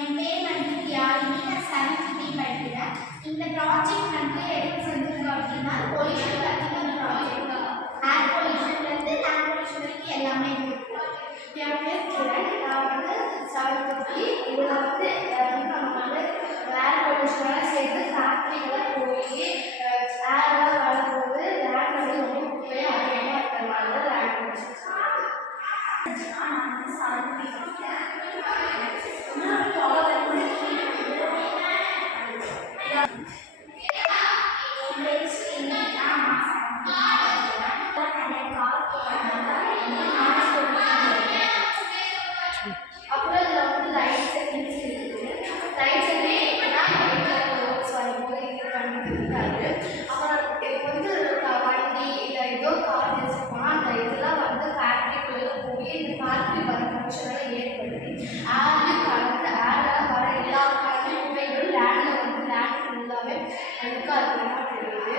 என் பேர் வந்து தியாகினி. நான் 7th B படிக்கிறேன். இந்த ப்ராஜெக்ட் வந்து எதுக்கு செஞ்சிருக்கோம் அப்படின்னா பொல்யூஷன் பற்றின ஒரு ப்ராஜெக்ட். ஏர் பொல்யூஷன்லேருந்து லேண்ட் பொல்யூஷன் வரைக்கும் எல்லாமே இருக்கு. என் பேர் கிரண். நான் வந்து 7th B. இதில் வந்து நம்ம வந்து ஏர் பொல்யூஷனெல்லாம் சேர்த்து ஃபேக்ட்ரிகளாக போய் ஏர்லாம் வளர்க்கும்போது லேண்ட் வந்து ரொம்ப குப்பையாக அதிகமாக இருக்கிறதுனால லேண்ட் பொல்யூஷன் நான் வந்து 7th B படிக்கிறேன். அப்புறம் இதில் வந்து லைட் செட்டிங்ஸ் இருக்குது. லைட் செட்டிங் கண்டுபிடிக்காது. அப்புறம் இப்போ வந்து வண்டி இல்லை ஏதோ கார் வச்சுருக்கோம்னா அந்த இதெல்லாம் வந்து ஃபேக்ட்ரிக்குள்ளே போய் இந்த ஃபேக்ட்ரி வர ஃபங்க்ஷனெல்லாம் ஏற்படுத்தி ஏர்லையும் கலந்து ஏரில் வர எல்லா குப்பைகளும் லேண்டில் வந்து லேண்ட் ஃபுல்லாகவே அழுக்காக இருக்கிற மாதிரி தெரியுது.